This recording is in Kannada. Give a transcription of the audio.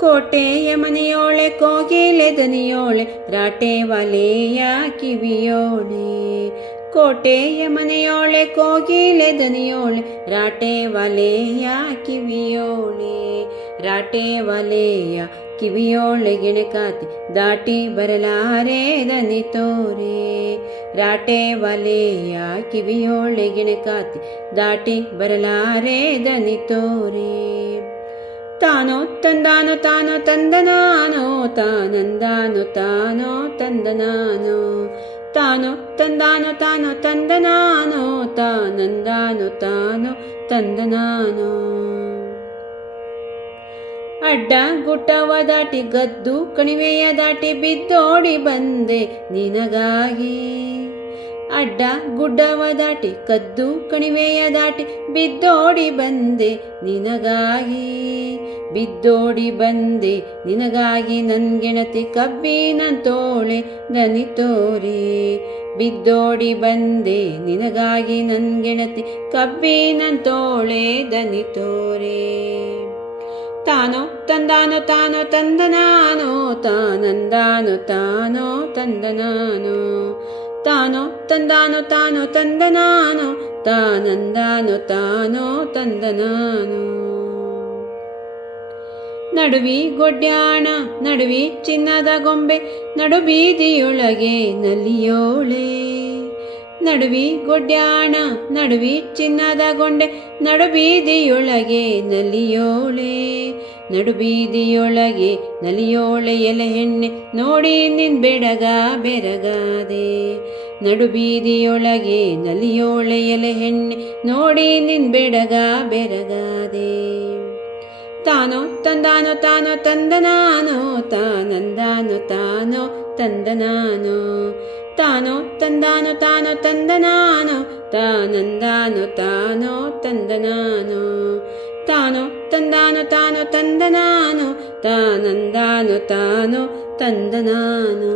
ಕೋಟೆಯ ಮನೆಯೋಳೆ ಕೋಗಿಲೆ ದನಿಯೋಳೆ ರಾಟೆ ವಲೆಯ ಕಿವಿಯೋಳೆ. ಕೋಟೆಯ ಮನೆಯೋಳೆ ಕೋಗಿಲೆ ದನಿಯೋಳೆ ರಾಟೆ ವಲೆಯ ಕಿವಿಯೋಳೆ. ರಾಟೆ ವಲೆಯ ಕಿವಿಯೋಳೆ ಗೆಣಕಾತಿ ದಾಟಿ ಬರಲಾರೆ ದನಿ ತೋರೆ. ರಾಟೆ ವಲೆಯ ಕಿವಿಯೋಳೆ ಗೆಣಕಾತಿ ದಾಟಿ ಬರಲಾರೆ ದನಿ ತೋರೆ. ತಾನೋ ತಂದಾನೋ ತಾನೋ ತಂದನಾನೋ ತಾನಂದಾನೋ ತಾನೋ ತಂದನಾನೋ. ತಾನೋ ತಂದಾನೋ ತಾನೋ ತಂದನಾನೋ ತಾನಂದಾನೋ ತಾನೋ ತಂದನಾನೋ. ಅಡ್ಡ ಗುಟ್ಟವ ದಾಟಿ ಗದ್ದು ಕಣಿವೆಯ ದಾಟಿ ಬಿದ್ದೋಡಿ ಬಂದೆ ನಿನಗಾಗಿ. ಅಡ್ಡ ಗುಡ್ಡವ ದಾಟಿ ಕದ್ದು ಕಣಿವೆಯ ದಾಟಿ ಬಿದ್ದೋಡಿ ಬಂದೆ ನಿನಗಾಗಿ. ಬಿದ್ದೋಡಿ ಬಂದೆ ನಿನಗಾಗಿ ನನ್ಗೆಣತಿ ಕಬ್ಬಿನಂತೋಳೆ ದನಿ ತೋರೆ. ಬಿದ್ದೋಡಿ ಬಂದೆ ನಿನಗಾಗಿ ನನ್ಗೆಣತಿ ಕಬ್ಬಿನಂತೋಳೆ ದನಿ ತೋರೆ. ತಾನೋ ತಂದಾನೋ ತಾನೋ ತಂದನಾನೋ ತಾನಂದಾನೋ ತಾನೋ ತಂದನಾನೋ. ತಾನೋ ತಂದಾನೋ ತಾನೋ ತಂದನಾನೋ ತಾನಂದಾನೋ ತಾನೋ ತಂದನಾನೋ. ನಡುವಿ ಗೊಡ್ಯಾಣ ನಡುವಿ ಚಿನ್ನದ ಗೊಂಬೆ ನಡುಬೀದಿಯೊಳಗೆ ನಲಿಯೋಳೆ. ನಡುವಿ ಗೊಡ್ಯಾಣ ನಡುವಿ ಚಿನ್ನದ ಗೊಂಡೆ ನಡುಬೀದಿಯೊಳಗೆ ನಲಿಯೋಳೆ. ನಡುಬೀದಿಯೊಳಗೆ ನಲಿಯೋಳೆ ಎಲೆ ಹೆಣ್ಣೆ ನೋಡಿ ನಿನ್ ಬೆಡಗ ಬೆರಗಾದೆ. ನಡುಬೀದಿಯೊಳಗೆ ನಲಿಯೋಳೆ ಎಲೆ ಹೆಣ್ಣೆ ನೋಡಿ ನಿನ್ ಬೆಡಗ ಬೆರಗಾದೆ. ತಾನೋ ತಂದಾನೋ ತಾನೋ ತಂದನಾನೋ ತಾನಂದಾನೋ ತಾನೋ ತಂದನಾನೋ. ತಾನೋ ತಂದಾನೋ ತಾನೋ ತಂದನಾನೋ ತಾನಂದಾನೋ ತಾನೋ ತಂದನಾನೋ. ತಾನೋ ತಂದಾನೋ ತಾನೋ ತಂದನಾನೋ ತಾನಂದಾನೋ ತಾನೋ ತಂದನಾನೋ.